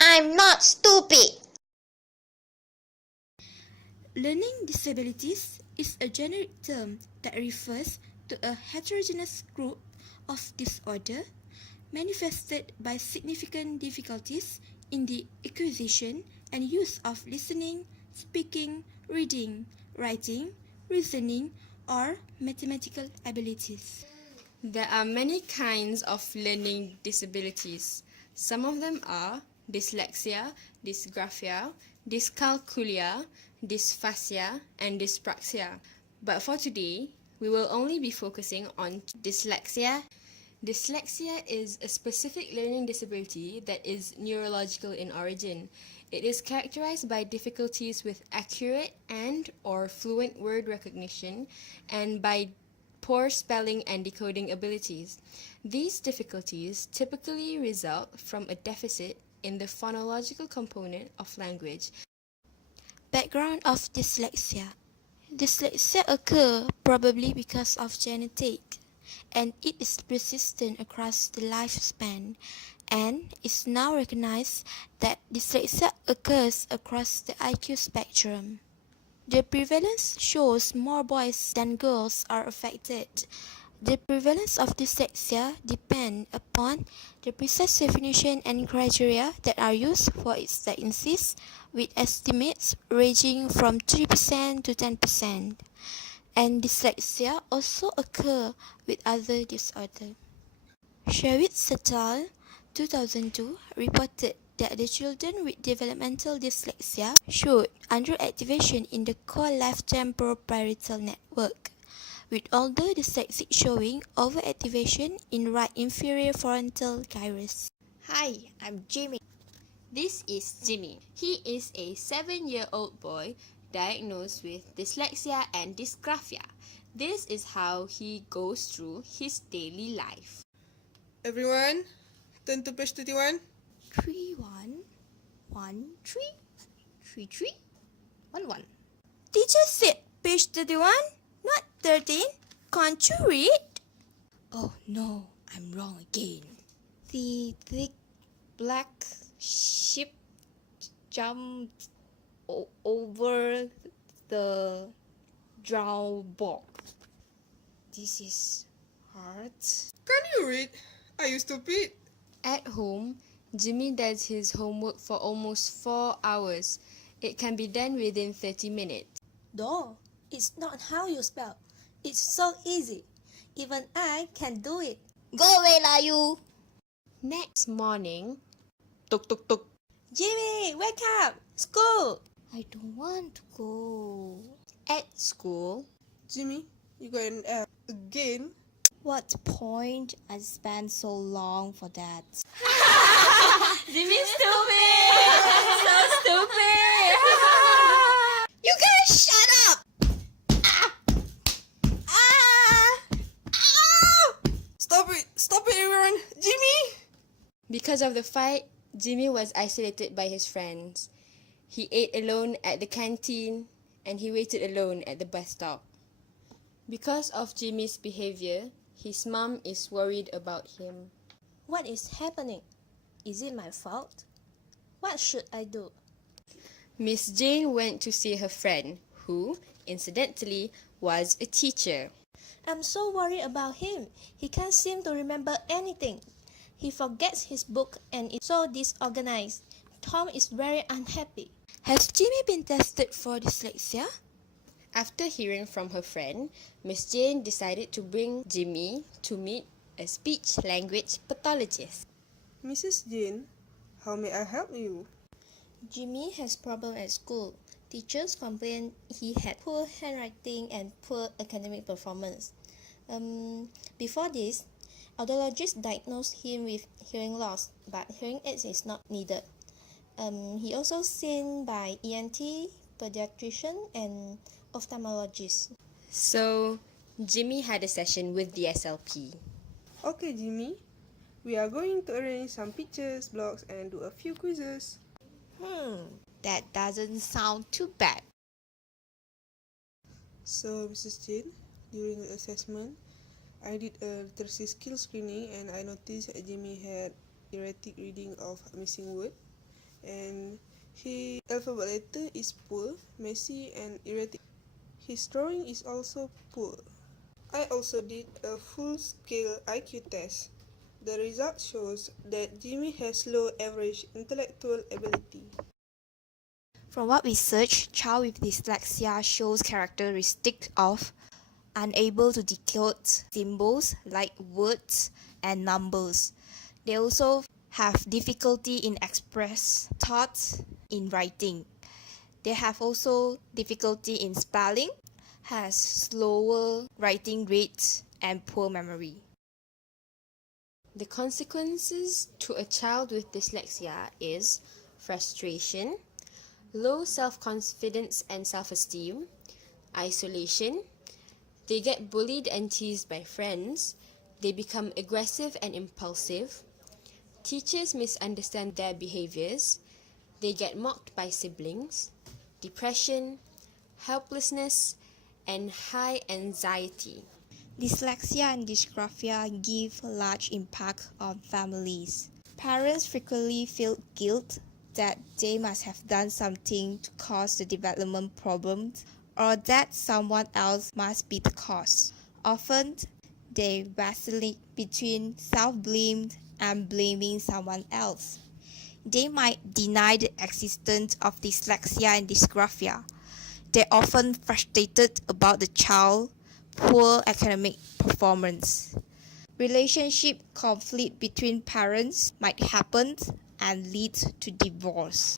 I'm not stupid. Learning disabilities is a generic term that refers to a heterogeneous group of disorder manifested by significant difficulties in the acquisition and use of listening, speaking, reading, writing, reasoning, or mathematical abilities. There are many kinds of learning disabilities. Some of them are dyslexia, dysgraphia, dyscalculia, dysphasia, and dyspraxia. But for today, we will only be focusing on dyslexia. Dyslexia is a specific learning disability that is neurological in origin. It is characterized by difficulties with accurate and/or fluent word recognition and by poor spelling and decoding abilities. These difficulties typically result from a deficit in the phonological component of language. Background of dyslexia. Dyslexia occurs probably because of genetic, and it is persistent across the lifespan, and is now recognized that dyslexia occurs across the IQ spectrum. The prevalence shows more boys than girls are affected. The prevalence of dyslexia depends upon the precise definition and criteria that are used for its diagnosis, with estimates ranging from 3% to 10%. And dyslexia also occur with other disorders. Sherwitz et al. 2002 reported that the children with developmental dyslexia showed underactivation in the core left temporoparietal network, with older dyslexic showing overactivation in right inferior frontal gyrus. Hi, I'm Jimmy. This is Jimmy. He is a 7-year-old boy diagnosed with dyslexia and dysgraphia. This is how he goes through his daily life. Everyone, turn to page 31. 31133311. Teacher said page 31, not 13. Can't you read? Oh no, I'm wrong again. The thick black sheep jumped over the drow bog. This is hard. Can you read? Are you stupid? At home, Jimmy does his homework for almost 4 hours. It can be done within 30 minutes. No, it's not how you spell. It's so easy. Even I can do it. Go away lah you. Next morning, tuk tuk tuk. Jimmy, wake up! School! I don't want to go. At school, Jimmy, you got an F again? What point I spent so long for that? Jimmy's stupid! So stupid! You guys shut up! Stop it, everyone! Jimmy! because of the fight, Jimmy was isolated by his friends. He ate alone at the canteen and he waited alone at the bus stop. Because of Jimmy's behavior, his mom is worried about him. What is happening? Is it my fault? What should I do? Miss Jane went to see her friend, who, incidentally, was a teacher. I'm so worried about him. He can't seem to remember anything. He forgets his book and is so disorganized. Tom is very unhappy. Has Jimmy been tested for dyslexia? After hearing from her friend, Miss Jane decided to bring Jimmy to meet a speech-language pathologist. Mrs. Jane, how may I help you? Jimmy has problems at school. Teachers complain he had poor handwriting and poor academic performance. Before this, audiologists diagnosed him with hearing loss, but hearing aids is not needed. He also seen by ENT, pediatrician, and ophthalmologist. So, Jimmy had a session with the SLP. Okay, Jimmy. We are going to arrange some pictures, blocks, and do a few quizzes. That doesn't sound too bad. So, Mrs. Jane, during the assessment, I did a literacy skill screening and I noticed that Jimmy had erratic reading of missing word. and his alphabet letter is poor, messy, and erratic. His drawing is also poor. I also did a full-scale IQ test. The result shows that Jimmy has low average intellectual ability. From what we searched, child with dyslexia shows characteristics of unable to decode symbols like words and numbers. They also have difficulty in express thoughts in writing. They have also difficulty in spelling, has slower writing rates and poor memory. The consequences to a child with dyslexia is frustration, low self-confidence and self-esteem, isolation. They get bullied and teased by friends. They become aggressive and impulsive. Teachers misunderstand their behaviors. They get mocked by siblings. Depression, helplessness, and high anxiety. Dyslexia and dysgraphia give a large impact on families. Parents frequently feel guilt that they must have done something to cause the development problems or that someone else must be the cause. Often, they vacillate between self-blame and blaming someone else. They might deny the existence of dyslexia and dysgraphia. They're often frustrated about the child's poor academic performance. Relationship conflict between parents might happen and lead to divorce.